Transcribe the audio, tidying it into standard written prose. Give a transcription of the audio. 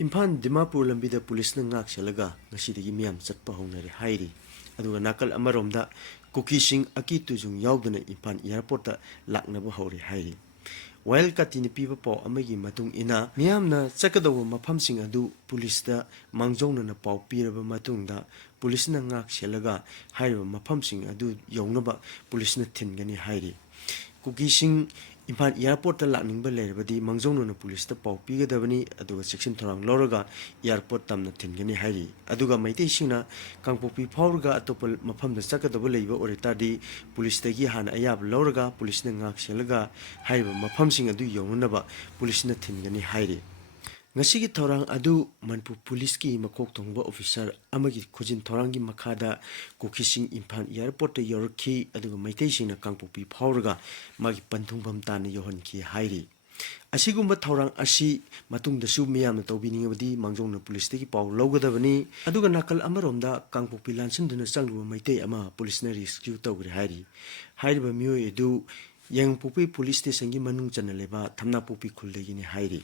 Imphal Dimapur lambida police na ngak selaga ngasidagi miyam chatpa hongnari hairi aduga nakal amaromda Kuki sing aki tujung yauduna Imphal airport ta laknaba hori hairi while katini piba paw amagi matung ina miyamna chakadawa mafamsing adu police da mangjongna na paw piraba matungda police na ngak selaga hairiba mafamsing adu yawnaba police na thingani hairi Kuki sing Imphal airport ta lakningba lerbadi mangjongna na police ta paw pigadabani aduga section thorang loraga airport tamna thingani hairi aduga maitei singna kangpopi phawrga atopal mafamda chakadaba leiba oretadi police tagi hana ayab loraga police na ngak selaga haiba mafamsing adu yawnaba police na thingani hairi ngasigi thorang adu Manipur police ki makok thongba officer amagi khojin thorangi makhada Kuki sing Imphal airport ta yorki aduga maitei singna kangpopi phawrga magi panthungbam tana yohanki hairi asigumba thorang asi matungda su miyamna tawbiningabadi mangjongna police tagi paw lawgadabani aduga nakal amaromda kangpopi lansinduna changluba maitei ama police na rescue tawgri hairi hairiba miyoi edu Yangpopi police station gi manung chanaleba Thamnapopi khuldegini hairi